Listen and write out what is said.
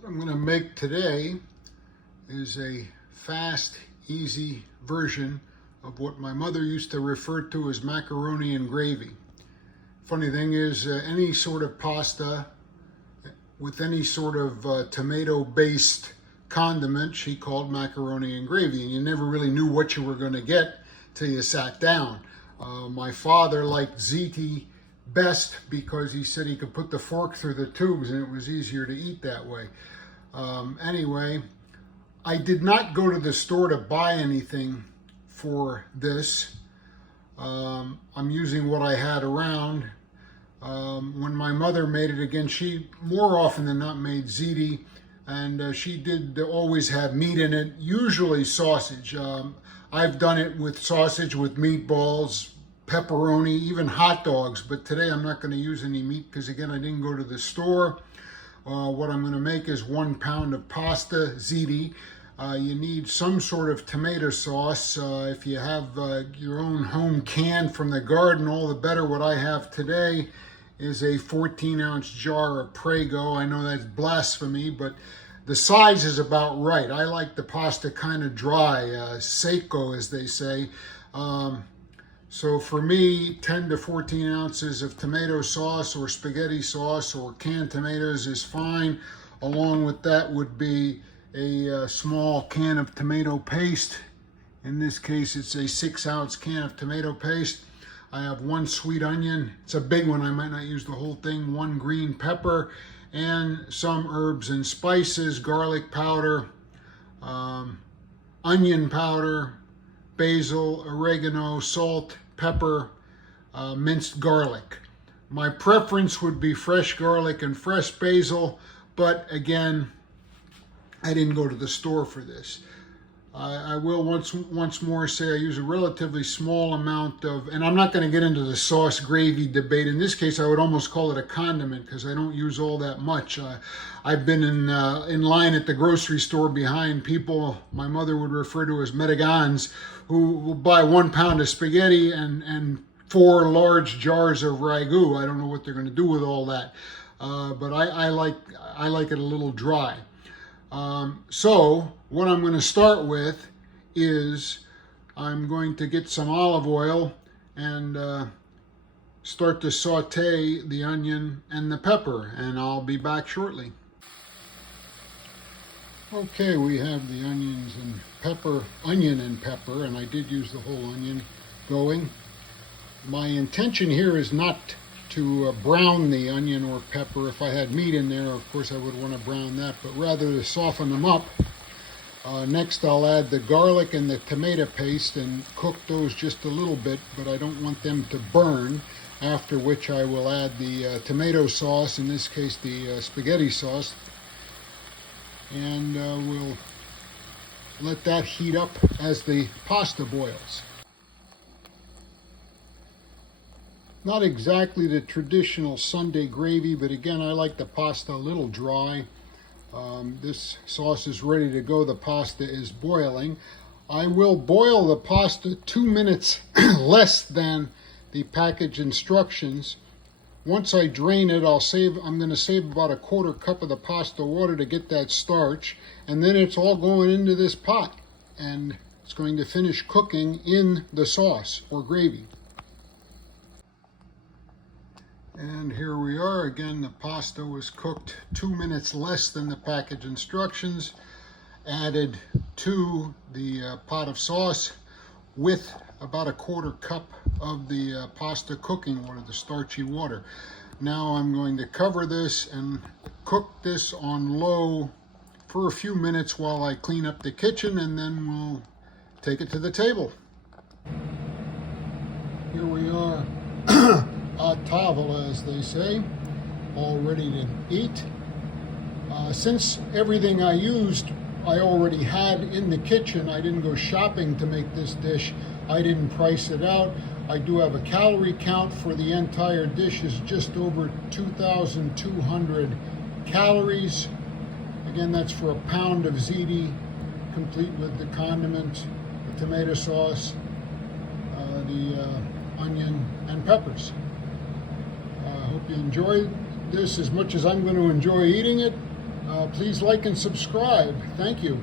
What I'm going to make today is a fast, easy version of what my mother used to refer to as macaroni and gravy. Funny thing is, any sort of pasta with any sort of tomato-based condiment she called macaroni and gravy, and you never really knew what you were going to get till you sat down. My father liked ziti best because he said he could put the fork through the tubes and it was easier to eat that way. Anyway, I did not go to the store to buy anything for this. I'm using what I had around. When my mother made it again, she more often than not made ziti, and she did always have meat in it, usually sausage. I've done it with sausage, with meatballs, pepperoni, even hot dogs, but today I'm not going to use any meat because again I didn't go to the store. What I'm going to make is 1 pound of pasta ziti. You need some sort of tomato sauce. If you have your own home can from the garden, all the better. What I have today is a 14-ounce jar of Prego. I know that's blasphemy, but the size is about right. I like the pasta kind of dry, secco as they say. So for me, 10 to 14 ounces of tomato sauce or spaghetti sauce or canned tomatoes is fine. Along with that would be a small can of tomato paste. In this case, it's a 6-ounce can of tomato paste. I have 1 sweet onion. It's a big one. I might not use the whole thing. 1 green pepper and some herbs and spices, garlic powder, onion powder, basil, oregano, salt, pepper, minced garlic. My preference would be fresh garlic and fresh basil, but again, I didn't go to the store for this. I will once more say I use a relatively small amount of, and I'm not going to get into the sauce gravy debate. In this case, I would almost call it a condiment because I don't use all that much. I've been in line at the grocery store behind people my mother would refer to as medigans, who will buy 1 pound of spaghetti and 4 large jars of ragu. I don't know what they're going to do with all that, but I like it a little dry. So what I'm going to start with is I'm going to get some olive oil and start to saute the onion and the pepper, and I'll be back shortly. Okay, we have the onion and pepper, and I did use the whole onion going. My intention here is not to brown the onion or pepper. If I had meat in there, of course I would want to brown that, but rather to soften them up. Next I'll add the garlic and the tomato paste and cook those just a little bit, but I don't want them to burn, after which I will add the tomato sauce, in this case the spaghetti sauce, and we'll let that heat up as the pasta boils. Not exactly the traditional Sunday gravy, but again, I like the pasta a little dry. This sauce is ready to go. The pasta is boiling. I will boil the pasta 2 minutes less than the package instructions. Once I drain it, I'm going to save about a 1/4 cup of the pasta water to get that starch, and then it's all going into this pot, and it's going to finish cooking in the sauce or gravy. And here we are again. The pasta was cooked 2 minutes less than the package instructions. Added to the pot of sauce with about a 1/4 cup of the pasta cooking water, the starchy water. Now I'm going to cover this and cook this on low for a few minutes while I clean up the kitchen, and then we'll take it to the table. Here we are. A tavola, as they say, all ready to eat. Since everything I used I already had in the kitchen, I didn't go shopping to make this dish. I didn't price it out. I do have a calorie count for the entire dish is just over 2,200 calories. Again, that's for a pound of ziti, complete with the condiment, the tomato sauce, the onion and peppers. I hope you enjoyed this as much as I'm going to enjoy eating it. Please like and subscribe. Thank you.